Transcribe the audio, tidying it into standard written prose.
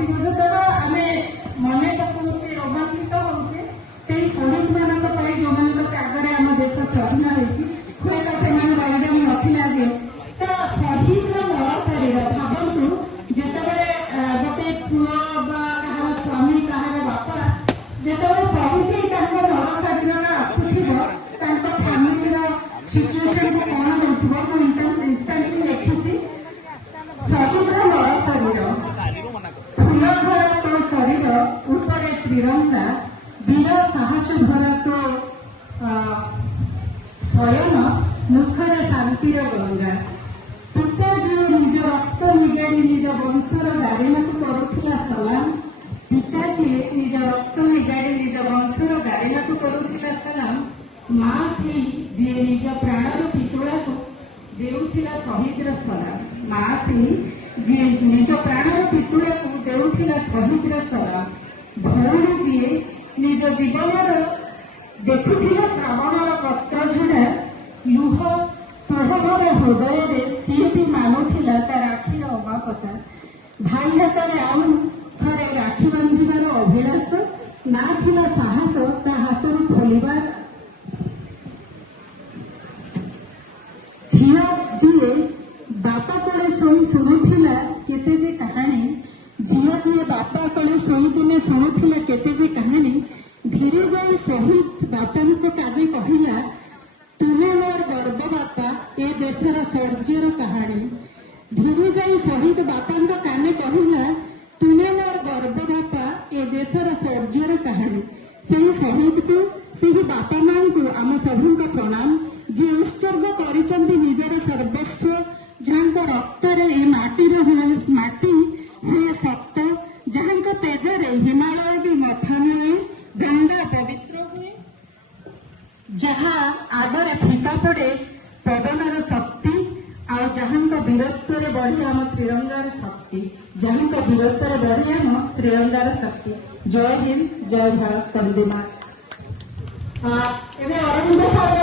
ପ୍ରତିବଦ୍ଧତାର ଆମେ ମନେ ପକାଉଛେ, ରୋମାଞ୍ଚିତ ହଉଛେ ସେଇ ଶହୀଦ ମାନଙ୍କ ପାଇଁ ଯୋଉମାନଙ୍କ ତ୍ୟାଗରେ ଆମ ଦେଶ ସ୍ୱାଧୀନ ହେଇଛି। ହୁଏତ ସେମାନେ ବଳିଦାନ ନଥିଲା ଯେ, ତ ଶହୀଦର ମର ଶରୀର ଭାବନ୍ତୁ, ଯେତେବେଳେ ଗୋଟେ ପୁଅ ବା କାହାର ସ୍ୱାମୀ କାହାର ବାପା ଯେତେବେଳେ ଶହୀଦ ହେଇ ତାଙ୍କ ମର ଶରୀରର ଆସୁଥିବ, ତାଙ୍କ ଫ୍ୟାମିଲିର ସିଚୁଏସନକୁ କଣ ହେଉଥିବ। ମୁଁ ଇନଷ୍ଟାଣ୍ଟଲି ଲେଖିଛି, ଶହୀଦର ମର ଶରୀର, ଫୁଲ ଭରା ତୋ ଶରୀର ଉପରେ ତ୍ରିରଙ୍ଗା, ବୀର ସାହସ ଭରା ତୋ ଶୟନ, ମୁଖରେ ଶାନ୍ତିର ଗଙ୍ଗା। ପିତା ଯେଉଁ ନିଜ ରକ୍ତ ନିଗାଡ଼ି ନିଜ ବଂଶର ଗାରିମାକୁ କରୁଥିଲା ସଲାମ, ପିତା ଯିଏ ନିଜ ରକ୍ତ ନିଗାଡ଼ି ନିଜ ବଂଶର ଗାରିମାକୁ କରୁଥିଲା ସଲାମ, ମା ସେଇ ଯିଏ ନିଜ ପ୍ରାଣର ପିତୁଳାକୁ ଦେଉଥିଲା ଶହୀଦର ସଲାମ। ମା ସେଇ ଯିଏ ନିଜ ପ୍ରାଣର ପିତୁଳାକୁ ଦେଉଥିଲା ଶହୀଦର ସଲାମ। ଭଉଣୀ ଯିଏ ନିଜ ଜୀବନର ଦେଖୁଥିଲା ଶ୍ରାବଣର ପତ୍ରଝଡ଼ା, ଲୁହ ପ୍ରଭାବର ହୃଦୟରେ ସିଏ ବି ମାନୁଥିଲା ତା ରାକ୍ଷୀର ଅବାପତା। ଭାଇ ହାତରେ ଆଉ ଥରେ ରାକ୍ଷୀ ବାନ୍ଧିବାର ଅଭିଳାଷ, ନା ଥିଲା ସାହସ ତା ହାତରୁ ଖୋଲିବାର। ଝିଅ ଯିଏ ବାପା କୋଳେ ଶୋଇ ଶୁଣୁଥିଲା କେତେ ଯେ କାହାଣୀ, ଝିଅ ଯିଏ ବାପା କୋଳେ ଶୋଇ ଦିନେ ଶୁଣୁଥିଲା କେତେ ଯେ କାହାଣୀ, ଧୀରେ ଯାଇ ଶହୀଦ ବାପାଙ୍କ କାନେ କହିଲା, ତୁମେ ମୋର ଗର୍ବ ବାପା ଏ ଦେଶର ଶୌର୍ଯ୍ୟର କାହାଣୀ। ଧୀରେ ଯାଇ ଶହୀଦ ବାପାଙ୍କ କାନେ କହିଲା, ତୁମେ ମୋର ଗର୍ବ ବାପା ଏ ଦେଶର ଶୌର୍ଯ୍ୟର କାହାଣୀ। ସେହି ଶହୀଦକୁ, ସେହି ବାପା ମାଙ୍କୁ ଆମ ସବୁଙ୍କ ପ୍ରଣାମ, ଯିଏ ଉତ୍ସର୍ଗ କରିଛନ୍ତି ନିଜର ସର୍ବସ୍ୱ, ଯାହାଙ୍କ ରକ୍ତରେ ଏ ମାଟିର ମାଟି ହୁଏ ଶକ୍ତ, ଯାହାଙ୍କ ତେଜରେ ହିମାଳୟ ବି ମଥା ନୁଏ, ଗଙ୍ଗା ପବିତ୍ର ହୁଏ, ଯାହା ଆଗରେ ଫିକା ପଡେ ପବନର ଶକ୍ତି, ଆଉ ଯାହାଙ୍କ ବୀରତ୍ୱରେ ବଢି ଆମ ତ୍ରିରଙ୍ଗାର ଶକ୍ତି, ଯାହାଙ୍କ ବୀରତ୍ୱରେ ବଢି ଆମ ତ୍ରିରଙ୍ଗାର ଶକ୍ତି। ଜୟ ହିନ୍ଦ, ଜୟ ଭାରତ, ବନ୍ଦେ ମାତରମ୍। ଏବେ ଅରବିନ୍ଦ ସାର୍